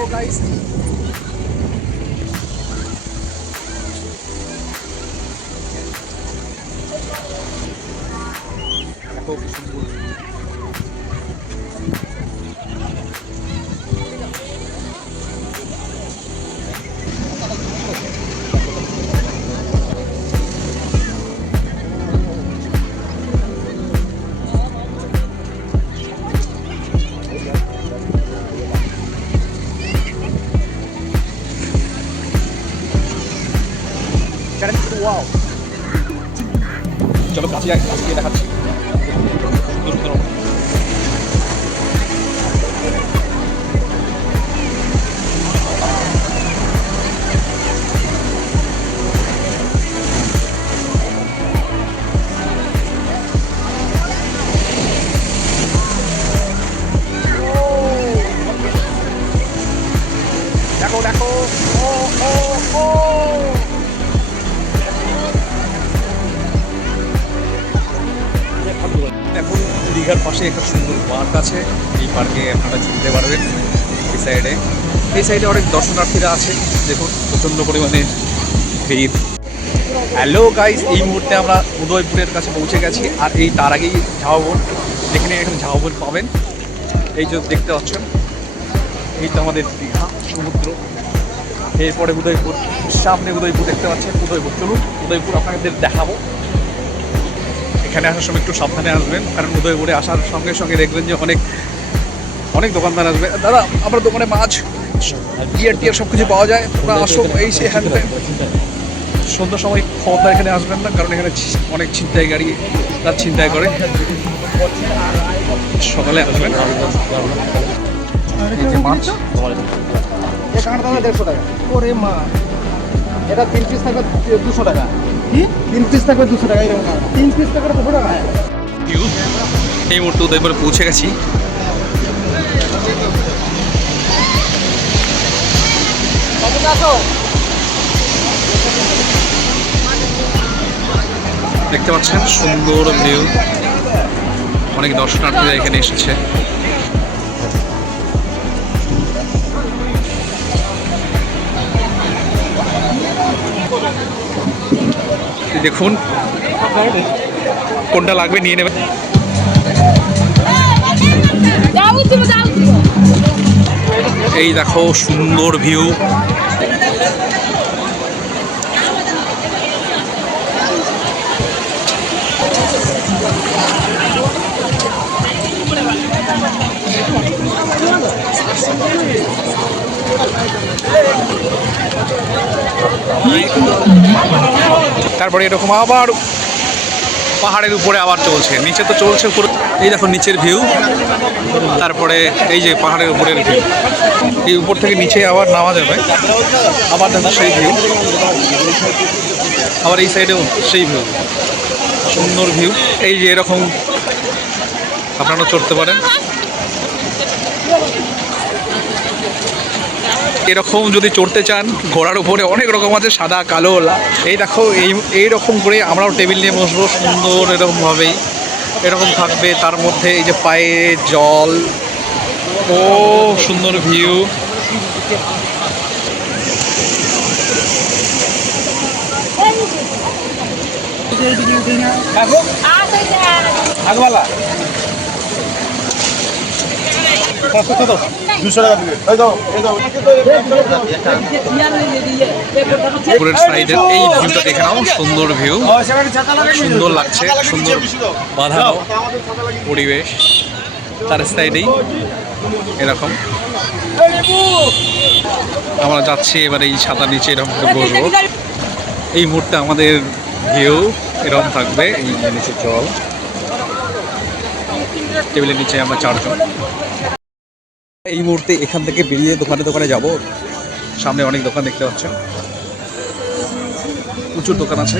Hello guys, দেখো কি সুন্দর। ওয়াও, চলো কাছে যাই, কাছে গিয়ে দেখাচ্ছি। দেখো দেখো, ও ও ও, এখন দীঘার পাশে একটা সুন্দর পার্ক আছে। এই পার্কে আপনারা যেতে পারবেন। এই সাইডে অনেক দর্শনার্থীরা আছে। দেখুন প্রচণ্ড পরিমাণে ভিড়। হ্যালো গাইস, এই মুহূর্তে আমরা উদয়পুরের কাছে পৌঁছে গেছি। আর এই তার আগেই ঝাউবন, যেখানে এখানে ঝাউবন পাবেন। এই যে দেখতে পাচ্ছেন, এই তো আমাদের দীঘা সমুদ্র। এরপরে উদয়পুর, সামনে উদয়পুর দেখতে পাচ্ছেন। উদয়পুর, চলুন উদয়পুর আপনাদের দেখাবো। এখানে আসার সময় একটু সাবধানে আসবেন, কারণ উদয়পুরে আসার সঙ্গে সঙ্গে দেখবেন যে অনেক অনেক দোকানদার আসবে। দাদা, আপনার দোকানে মাছ, টিয়ার টিয়ার সব কিছু পাওয়া যায়? তোমরা আসো, এই সে হ্যান্ড। সন্ধ্যার সময় খবরদার এখানে আসবেন না, কারণ এখানে অনেক ছিনতাই গাড়ি তার ছিনতাই করে। সকালে আসবেন। এই যে মাছ, দাদা 150 টাকা। ওরে মা, এটা 3 পিস থাকবে 200 টাকা। কি 3 পিস থাকবে 200 টাকা? এরকম 3 পিস থাকবে 200 টাকা। এই মুহূর্তে উদয়পুরে পৌঁছে গেছি। দেখতে পাচ্ছেন সুন্দর ভিউ, অনেক দর্শনার্থীরা এখানে এসেছে। দেখুন কোনটা লাগবে নিয়ে নেবেন। এই দেখো সুন্দর ভিউ। তারপরে এরকম আবার পাহাড়ের উপরে আবার চলছে, নিচে তো চলছে পুরো। এই দেখো নিচের ভিউ, তারপরে এই যে পাহাড়ের উপরের ভিউ। এই উপর থেকে নিচে আবার নামা যাবে। আবার দেখো সেই ভিউ, আবার এই সাইডেও সেই ভিউ, সুন্দর ভিউ। এই যে এরকম আপনারা চড়তে পারেন। এরকম যদি চড়তে চান, ঘোড়ার উপরে অনেক রকম আছে, সাদা কালো। এই দেখো এই রকম করে আমরাও টেবিল নিয়ে বসবো সুন্দর এরকমভাবেই। এরকম থাকবে, তার মধ্যে এই যে পায়ে জল, ও সুন্দর ভিউ। আগওয়ালা 200 টাকা দিবে। পুকুরের সাইডের এই ভিউটা দেখে নাও, সুন্দর ভিউ, সুন্দর লাগছে, সুন্দর বাঁধানো পরিবেশ। তার সাইডেই এরকম আমরা যাচ্ছি। এবার এই ছাতা নিচে এরকম করে বসবো। এই মুহূর্তে আমাদের ভিউ এরকম থাকবে। এই নিচে জল, টেবিলের নিচে আমরা 4 জন। এই মুহূর্তে এখান থেকে বেরিয়ে দোকানে দোকানে যাব। সামনে অনেক দোকান দেখতে পাচ্ছেন, প্রচুর দোকান আছে,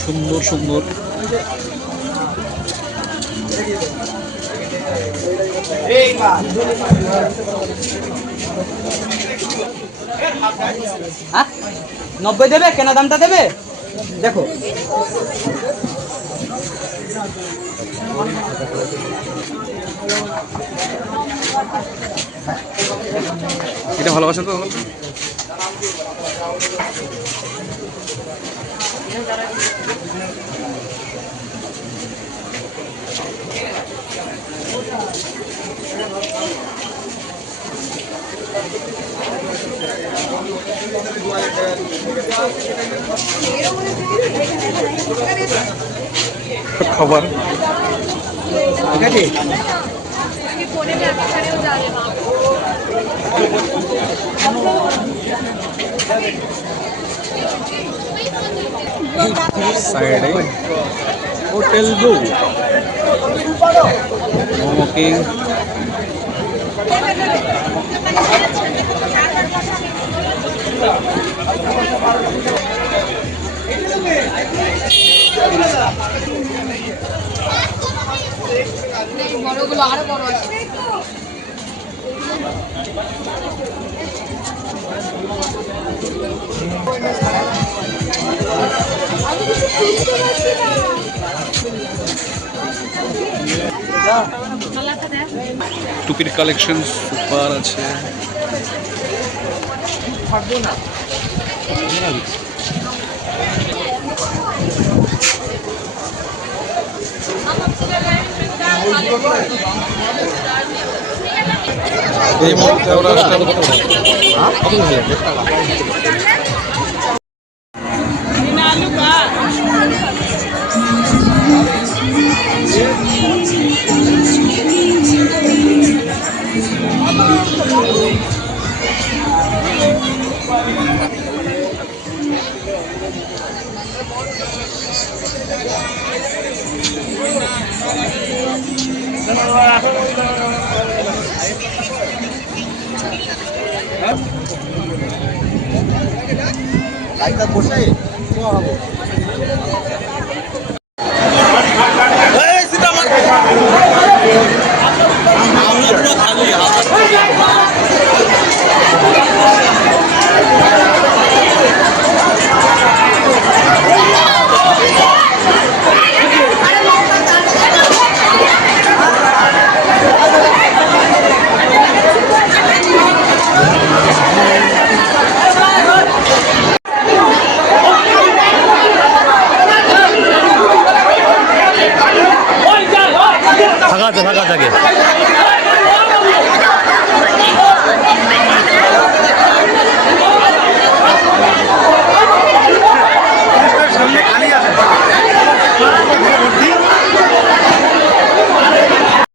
সুন্দর সুন্দর। হ্যাঁ 90 দেবে, কেনা দামটা দেবে। দেখো এটা ভালোবাসেন তো? খাবার ঠিক আছে। সাইডে হোটেল ব্লু মোমো কিং। বড়গুলো আরো বড় আছে। টুপির কালেকশন সুপার আছে। এই মুহূর্তে আমরা লাইটটা বসে ফাঁকা থাকে